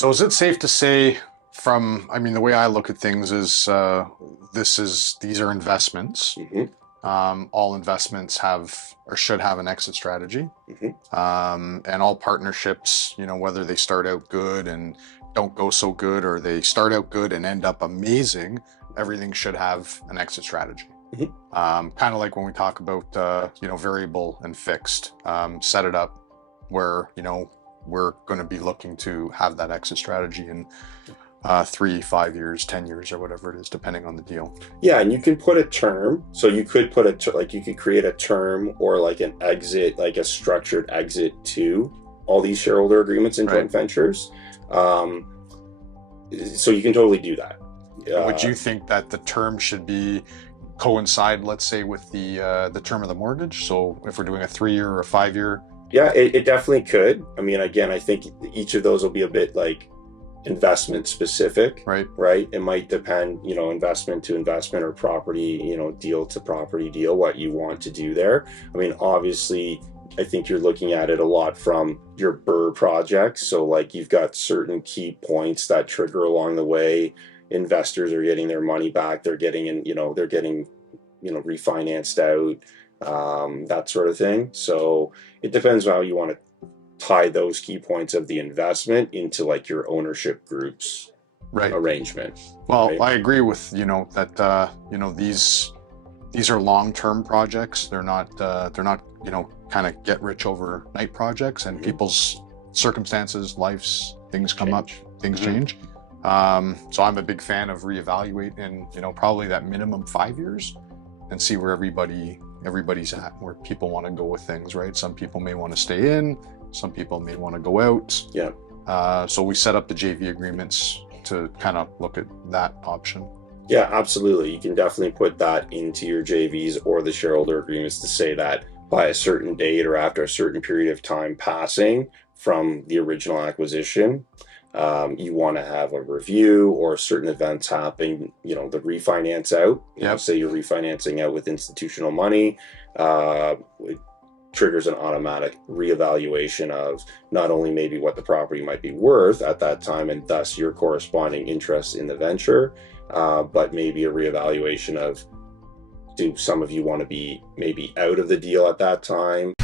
So is it safe to say I mean, the way I look at things is these are investments. Hmm. All investments have or should have an exit strategy. Hmm. And all partnerships, whether they start out good and don't go so good, or they start out good and end up amazing, everything should have an exit strategy. Hmm. Kind of like when we talk about, variable and fixed, set it up where, we're going to be looking to have that exit strategy in 3, 5 years, 10 years, or whatever it is, depending on the deal. Yeah, and you can put a term. So you could put like you could create a term or like an exit, like a structured exit to all these shareholder agreements and Right. joint ventures. So you can totally do that. Would you think that the term should coincide, let's say, with the term of the mortgage? So if we're doing a 3-year or a 5-year. Yeah, it definitely could. I mean, again, I think each of those will be a bit like investment specific, Right. right? It might depend, investment to investment or property, deal to property deal, what you want to do there. I mean, obviously, I think you're looking at it a lot from your BRRRR projects. So like you've got certain key points that trigger along the way. Investors are getting their money back. They're getting refinanced out, that sort of thing. So it depends on how you want to tie those key points of the investment into like your ownership group's Right. arrangement. Well, right? I agree with, that, these are long-term projects. They're not, kind of get rich overnight projects, and people's circumstances, lives, things come up, things change. So I'm a big fan of reevaluate in, probably that minimum 5 years, and see where everybody's at, where people want to go with things, right? Some people may want to stay in, some people may want to go out. Yeah. So we set up the JV agreements to kind of look at that option. Yeah, absolutely. You can definitely put that into your JVs or the shareholder agreements to say that by a certain date or after a certain period of time passing from the original acquisition, you want to have a review or certain events happening, the refinance out. Say you're refinancing out with institutional money, it triggers an automatic reevaluation of not only maybe what the property might be worth at that time and thus your corresponding interest in the venture, but maybe a reevaluation of, do some of you want to be maybe out of the deal at that time?